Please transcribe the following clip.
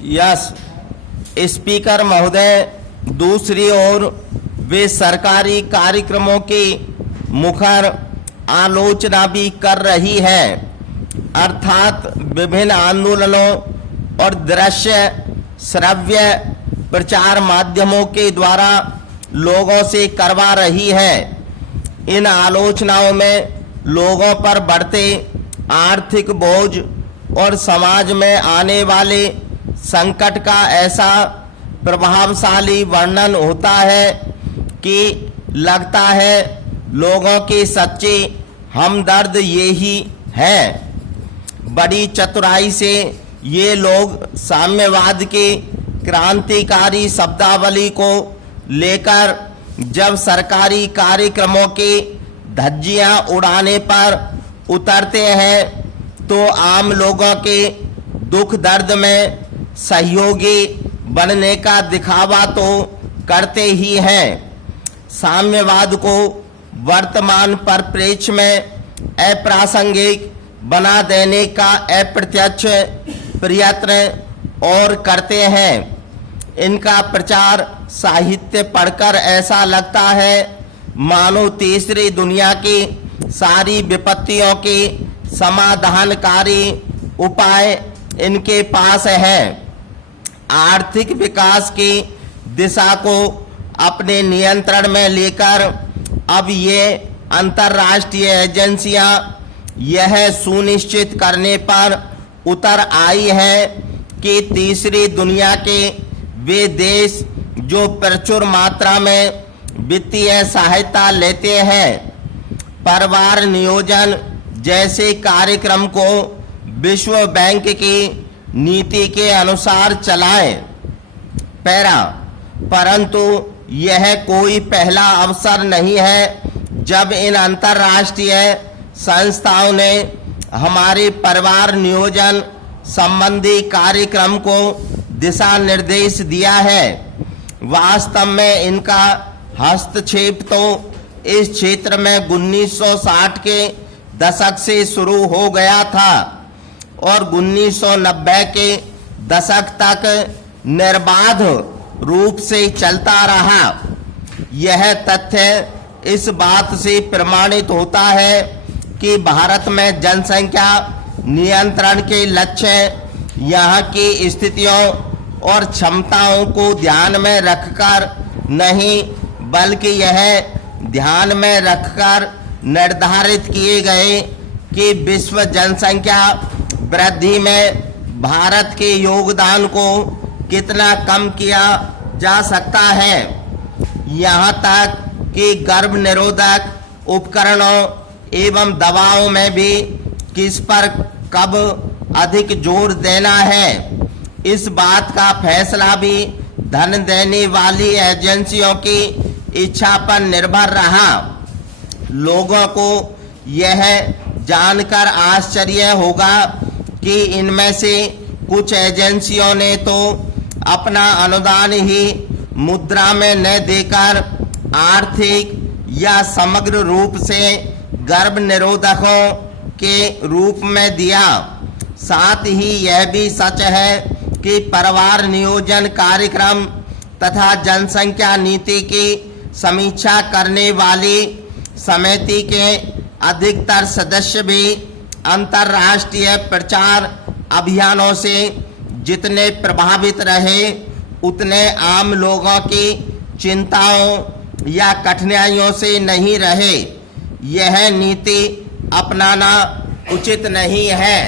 Yes speaker महोदय, दूसरी ओर वे सरकारी कार्यक्रमों की मुखर आलोचना भी कर रही है, अर्थात विभिन्न आंदोलनों और दृश्य श्रव्य प्रचार माध्यमों के द्वारा लोगों से करवा रही है। इन आलोचनाओं में लोगों पर बढ़ते आर्थिक बोझ और समाज में आने वाले संकट का ऐसा प्रभावशाली वर्णन होता है कि लगता है लोगों के सच्चे हमदर्द ये ही हैं। बड़ी चतुराई से ये लोग साम्यवाद के क्रांतिकारी शब्दावली को लेकर जब सरकारी कार्यक्रमों के धज्जियां उड़ाने पर उतरते हैं तो आम लोगों के दुख दर्द में सहयोगी बनने का दिखावा तो करते ही हैं। साम्यवाद को वर्तमान परिप्रेक्ष्य में अप्रासंगिक बना देने का अप्रत्यक्ष प्रयत्न और करते हैं। इनका प्रचार साहित्य पढ़कर ऐसा लगता है मानो तीसरी दुनिया की सारी विपत्तियों के समाधानकारी उपाय इनके पास है। आर्थिक विकास की दिशा को अपने नियंत्रण में लेकर अब ये अंतर्राष्ट्रीय एजेंसियां यह सुनिश्चित करने पर उतर आई है कि तीसरी दुनिया के वे देश जो प्रचुर मात्रा में वित्तीय सहायता लेते हैं, परिवार नियोजन जैसे कार्यक्रम को विश्व बैंक की नीति के अनुसार चलाएं। परंतु यह कोई पहला अवसर नहीं है जब इन अंतर्राष्ट्रीय संस्थाओं ने हमारे परिवार नियोजन संबंधी कार्यक्रम को दिशा निर्देश दिया है। वास्तव में इनका हस्तक्षेप तो इस क्षेत्र में 1960 के दशक से शुरू हो गया था और 1990 के दशक तक निर्बाध रूप से चलता रहा। यह तथ्य इस बात से प्रमाणित होता है कि भारत में जनसंख्या नियंत्रण के लक्ष्य यहाँ की स्थितियों और क्षमताओं को ध्यान में रखकर नहीं, बल्कि यह ध्यान में रखकर निर्धारित किए गए कि विश्व जनसंख्या वृद्धि में भारत के योगदान को कितना कम किया जा सकता है। यहाँ तक कि गर्भ निरोधक उपकरणों एवं दवाओं में भी किस पर कब अधिक जोर देना है, इस बात का फैसला भी धन देने वाली एजेंसियों की इच्छा पर निर्भर रहा। लोगों को यह जानकर आश्चर्य होगा कि इनमें से कुछ एजेंसियों ने तो अपना अनुदान ही मुद्रा में न देकर आर्थिक या समग्र रूप से गर्भ निरोधकों के रूप में दिया। साथ ही यह भी सच है कि परिवार नियोजन कार्यक्रम तथा जनसंख्या नीति की समीक्षा करने वाली समिति के अधिकतर सदस्य भी अंतर्राष्ट्रीय प्रचार अभियानों से जितने प्रभावित रहे उतने आम लोगों की चिंताओं या कठिनाइयों से नहीं रहे। यह नीति अपनाना उचित नहीं है।